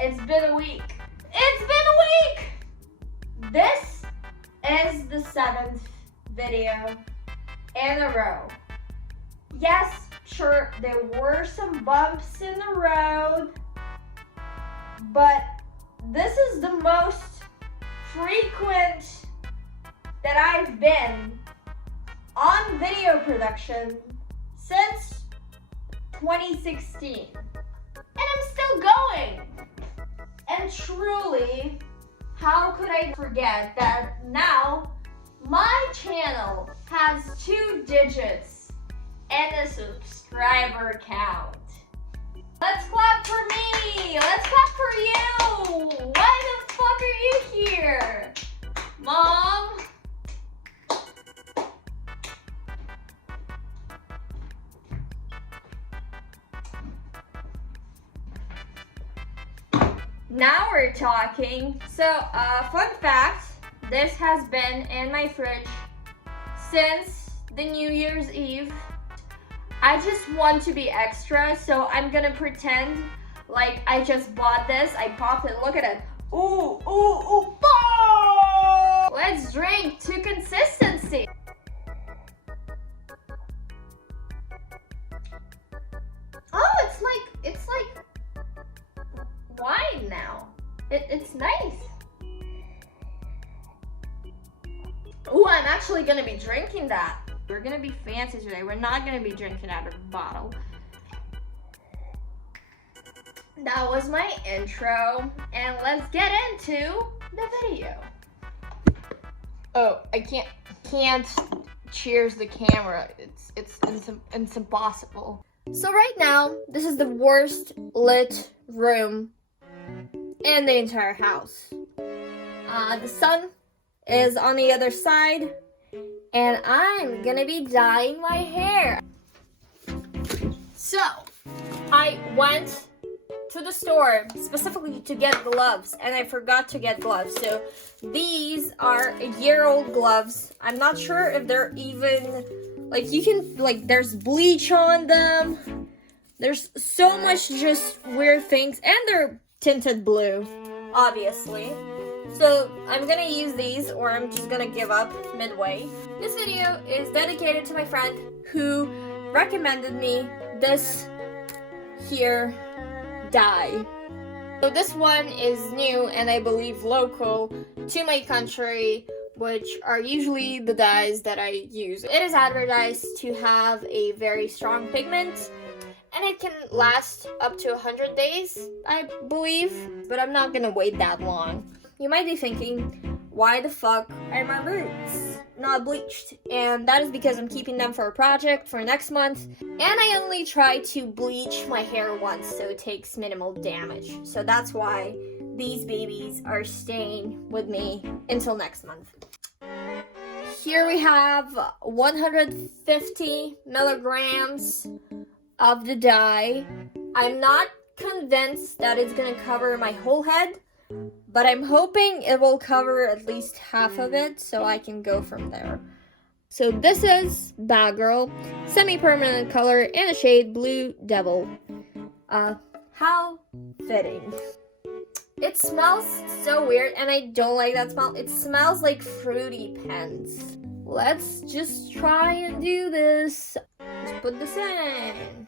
It's been a week. It's been a week! This is the 7th video in a row. Yes, sure, there were some bumps in the road, but this is the most frequent that I've been on video production since 2016. And I'm still going. And truly, how could I forget that now my channel has 2 digits and a subscriber count. Let's clap for me! Let's clap for you! Why the fuck are you here? Mom? Now we're talking. So, fun fact, this has been in my fridge since the New Year's Eve. I just want to be extra, so I'm gonna pretend like I just bought this. I popped it, look at it. Ooh, ooh, ooh, boom! Let's drink to consistency. Oh, it's like wine now. It's nice. Ooh, I'm actually gonna be drinking that. We're gonna be fancy today. We're not gonna be drinking out of a bottle. That was my intro, and let's get into the video. Oh, I can't cheers the camera. It's impossible. So right now, this is the worst lit room in the entire house. The sun is on the other side, and I'm gonna be dyeing my hair. So, I went to the store specifically to get gloves, and I forgot to get gloves. So, these are a-year-old gloves. I'm not sure if they're even, like, you can, like, there's bleach on them. There's so much just weird things, and they're tinted blue, obviously. So I'm gonna use these, or I'm just gonna give up midway. This video is dedicated to my friend who recommended me this here dye. So this one is new and I believe local to my country, which are usually the dyes that I use. It is advertised to have a very strong pigment, and it can last up to 100 days, I believe, but I'm not gonna wait that long. You might be thinking, why the fuck are my roots not bleached? And that is because I'm keeping them for a project for next month, and I only try to bleach my hair once, so it takes minimal damage. So that's why these babies are staying with me until next month. Here we have 150 milligrams of the dye. I'm not convinced that it's gonna cover my whole head, but I'm hoping it will cover at least half of it so I can go from there. So this is Bad Girl, semi-permanent color in the shade Blue Devil. How fitting. It smells so weird and I don't like that smell. It smells like Fruity Pens. Let's just try and do this. Let's put this in.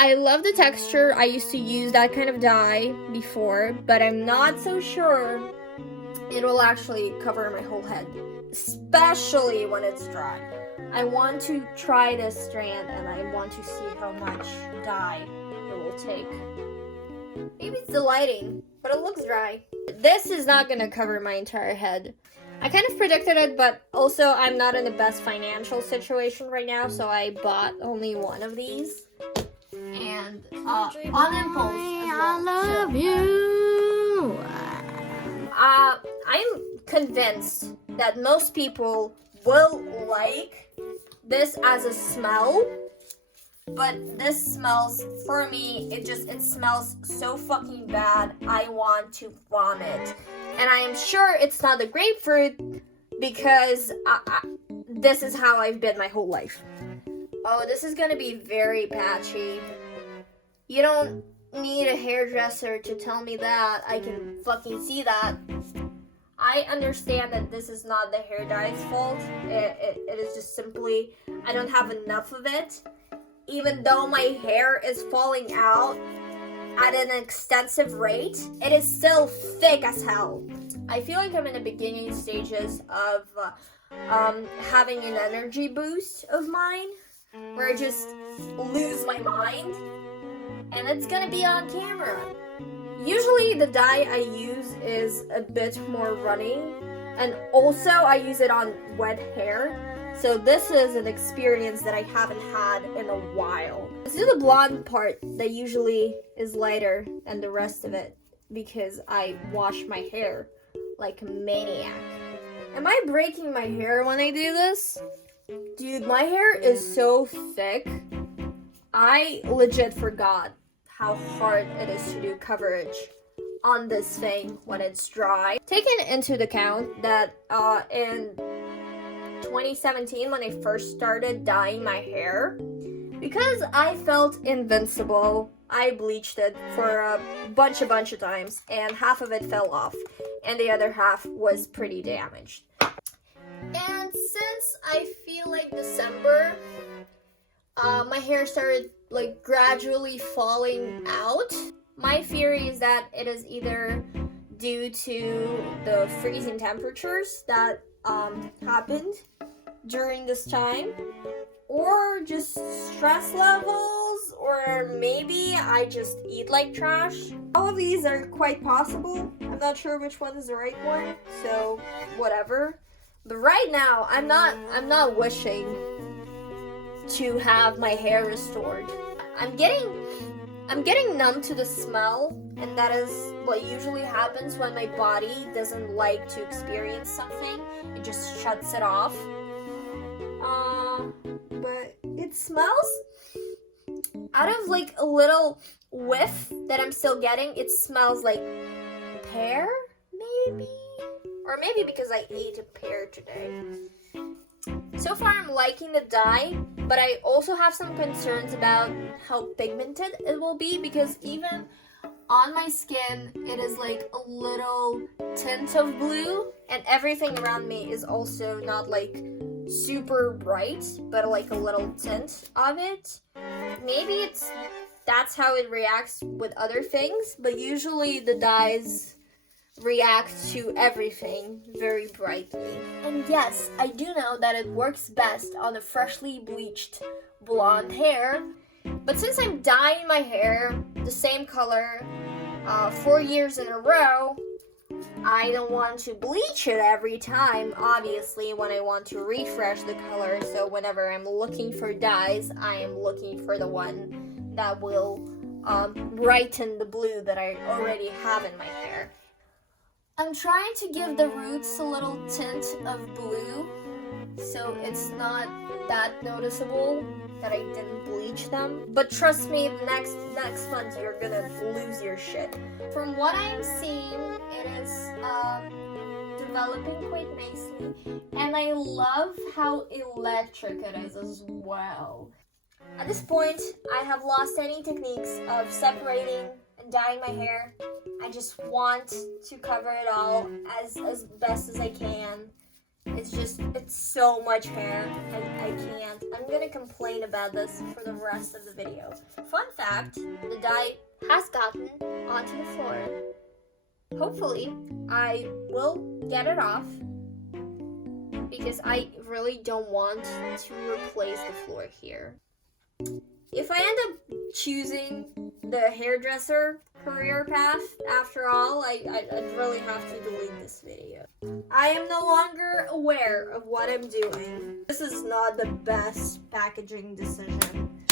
I love the texture. I used to use that kind of dye before, but I'm not so sure it will actually cover my whole head, especially when it's dry. I want to try this strand and I want to see how much dye it will take. Maybe it's the lighting, but it looks dry. This is not gonna cover my entire head. I kind of predicted it, but also I'm not in the best financial situation right now, so I bought only one of these. And on impulse as well. I love you. I'm convinced that most people will like this as a smell, but this smells, for me, it smells so fucking bad. I want to vomit. And I am sure it's not the grapefruit because this is how I've been my whole life. Oh, this is gonna be very patchy. You don't need a hairdresser to tell me that. I can fucking see that. I understand that this is not the hair dye's fault. It is just simply I don't have enough of it. Even though my hair is falling out at an extensive rate, it is still thick as hell. I feel like I'm in the beginning stages of having an energy boost of mine, where I just lose my mind, and it's gonna be on camera. Usually the dye I use is a bit more running, and also I use it on wet hair, so this is an experience that I haven't had in a while. Let's do the blonde part that usually is lighter than the rest of it, because I wash my hair like a maniac. Am I breaking my hair when I do this? Dude, my hair is so thick. I legit forgot how hard it is to do coverage on this thing when it's dry. Taking into account that in 2017, when I first started dyeing my hair, because I felt invincible, I bleached it for a bunch of times, and half of it fell off, and the other half was pretty damaged. And since I feel like December, my hair started like gradually falling out. My theory is that it is either due to the freezing temperatures that happened during this time, or just stress levels, or maybe I just eat like trash. All of these are quite possible. I'm not sure which one is the right one, so whatever. But right now, I'm not wishing to have my hair restored. I'm getting numb to the smell, and that is what usually happens when my body doesn't like to experience something. It just shuts it off. But it smells, out of like a little whiff that I'm still getting, it smells like pear, maybe? Or maybe because I ate a pear today. So far I'm liking the dye, but I also have some concerns about how pigmented it will be, because even on my skin it is like a little tint of blue, and everything around me is also not like super bright, but like a little tint of it. Maybe that's how it reacts with other things, but usually the dyes react to everything very brightly. And yes, I do know that it works best on a freshly bleached blonde hair, but since I'm dyeing my hair the same color 4 years in a row, I don't want to bleach it every time, obviously, when I want to refresh the color. So whenever I'm looking for dyes, I am looking for the one that will brighten the blue that I already have in my hair. I'm trying to give the roots a little tint of blue, so it's not that noticeable that I didn't bleach them. But trust me, next month you're gonna lose your shit. From what I'm seeing, it is developing quite nicely, and I love how electric it is as well. At this point, I have lost any techniques of separating and dyeing my hair. I just want to cover it all as best as I can. It's so much hair. I can't. I'm gonna complain about this for the rest of the video. Fun fact, the dye has gotten onto the floor. Hopefully, I will get it off, because I really don't want to replace the floor here. If I end up choosing the hairdresser career path, after all, I'd really have to delete this video. I am no longer aware of what I'm doing. This is not the best packaging decision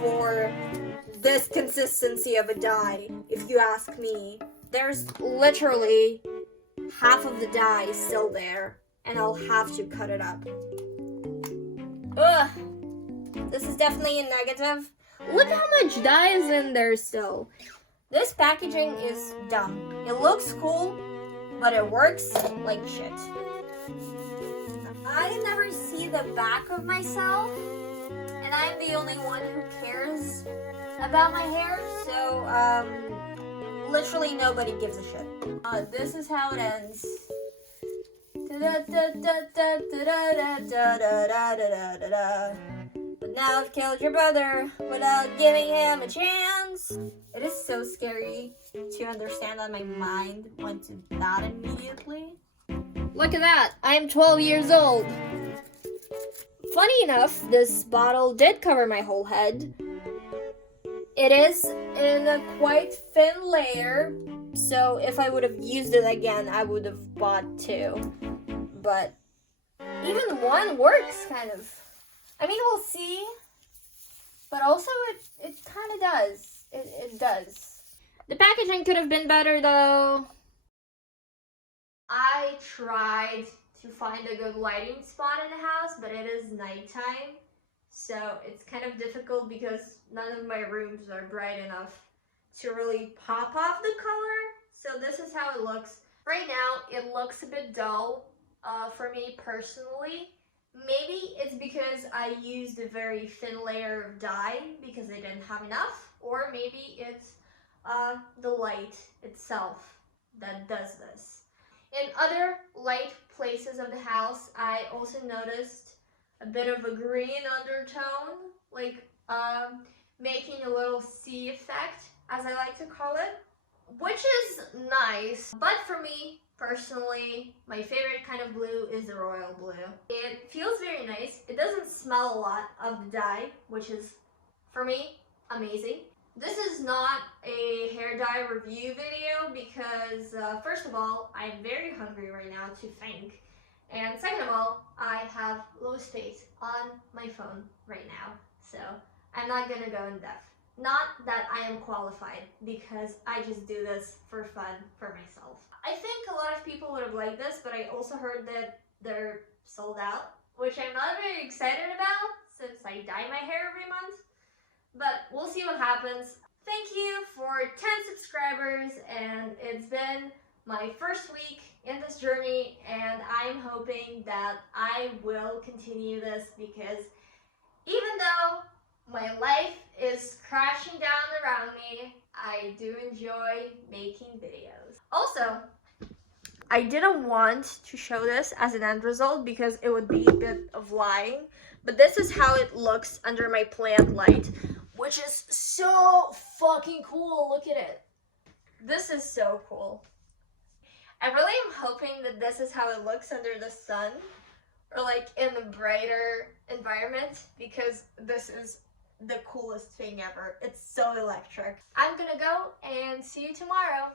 for this consistency of a dye, if you ask me. There's literally half of the dye still there, and I'll have to cut it up. Ugh! This is definitely a negative. Look how much dye is in there still. This packaging is dumb. It looks cool, but it works like shit. I never see the back of myself and I'm the only one who cares about my hair, so literally nobody gives a shit. This is how it ends. But now I've killed your brother without giving him a chance. It is so scary to understand that my mind went to that immediately. Look at that, I'm 12 years old. Funny enough, this bottle did cover my whole head. It is in a quite thin layer, so if I would have used it again, I would have bought two. But even one works, kind of. I mean, we'll see. But also, it kind of does. It does. The packaging could have been better, though. I tried to find a good lighting spot in the house, but it is nighttime. So it's kind of difficult because none of my rooms are bright enough to really pop off the color. So this is how it looks. Right now, it looks a bit dull for me personally. Maybe it's because I used a very thin layer of dye because I didn't have enough, or maybe it's the light itself that does this. In other light places of the house, I also noticed a bit of a green undertone, like making a little sea effect, as I like to call it, which is nice. But for me, personally, my favorite kind of blue is the royal blue. It feels very nice. It doesn't smell a lot of the dye, which is, for me, amazing. This is not a hair dye review video because, first of all, I'm very hungry right now to think. And second of all, I have low space on my phone right now. So I'm not gonna go in depth. Not that I am qualified, because I just do this for fun for myself. I think a lot of people would have liked this, but I also heard that they're sold out, which I'm not very excited about since I dye my hair every month. But we'll see what happens. Thank you for 10 subscribers, and it's been my first week in this journey, and I'm hoping that I will continue this because even though my life is crashing down around me, I do enjoy making videos. Also, I didn't want to show this as an end result because it would be a bit of lying, but this is how it looks under my plant light, which is so fucking cool. Look at it. This is so cool. I really am hoping that this is how it looks under the sun, or like in a brighter environment, because this is the coolest thing ever. It's so electric. I'm gonna go and see you tomorrow.